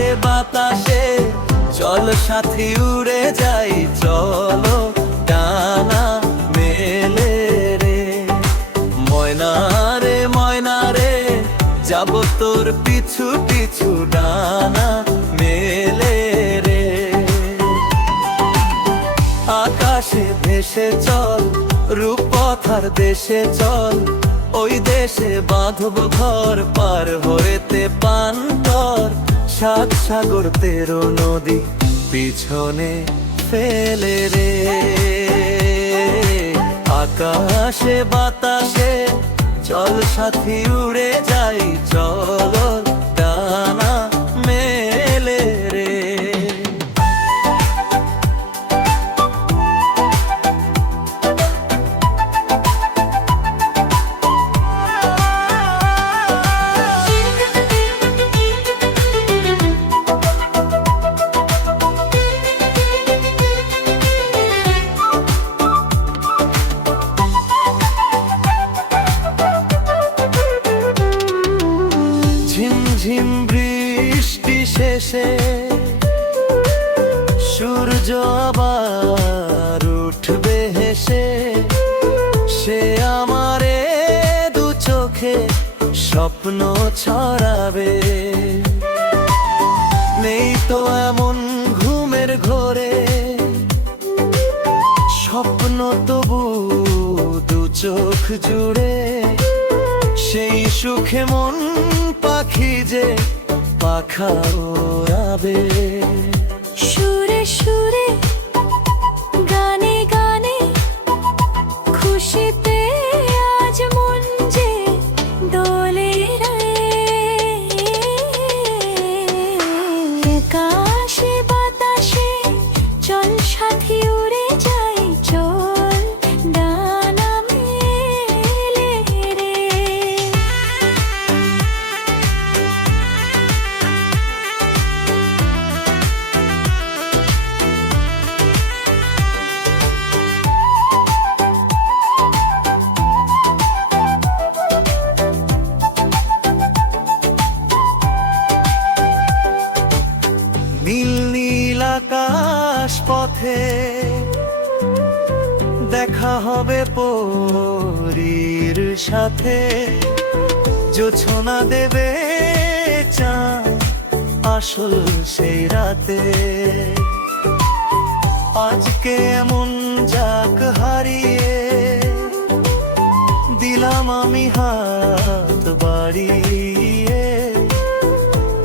আকাশে বাতাসে চল সাথী উড়ে যাই, চলো ডানা মেলে রে। ময়না রে ময়না রে, যাব তোর পিছু পিছু ডানা মেলে রে। আকাশে ভেসে চল রূপকথার দেশে চল, ওই দেশে বাঁধব ঘর, পার হইতে পান্তর। সাত সাগর তেরো নদী পিছনে ফেলে রে। আকাশে বাতাসে চল সাথী উড়ে যাই, চলো ডানা মেলে রে। ঝিমঝিম বৃষ্টি শেষে সূর্য আবার উঠবে হেসে, সে আমারে দু চোখে স্বপ্ন ছড়াবে। নেই তো এমন ঘুমের ঘোরে স্বপ্ন, তবু দু চোখ জুড়ে সেই সুখে মন পাখি যে পাখা ওড়াবে। সুরে সুরে গানে গানে খুশিতে আজ মন যে দোলে রে। আকাশে বাতাসে চল সাথী উড়ে যাই, চল ডানা মেলে রে। নীল নীল আকাশ পথে দেখা হবে পরীর সাথে, জোছনা দেবে চাঁদ আসল সেই রাতে। আজকে এমন যাক হারিয়ে দিলাম আমি হাত বাড়িয়ে,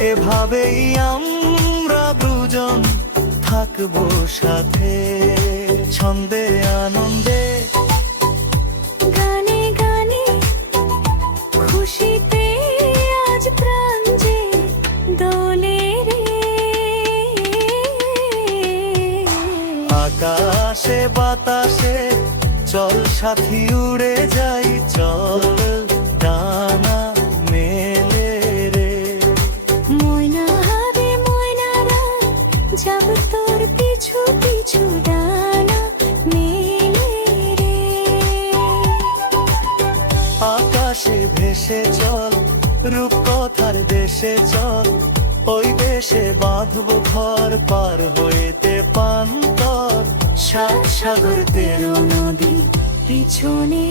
এভাবেই আমরা দুজন থাকবো সাথে, ছন্দে আনন্দে গানে গানে খুশিতে আজ প্রাণ যে দোলে রে। আকাশে বাতাসে চল সাথী উড়ে যাই, চল ডানা মেলে রে। ময়না রে ময়না রে, যাব তোর পিছু পিছু ডানা মেলে রে। আকাশে ভেসে চল রূপকথার দেশে চল, ওই দেশে বাঁধব ঘর, পার হইতে পান্তর। সাত সাগর তেরো নদী পিছনে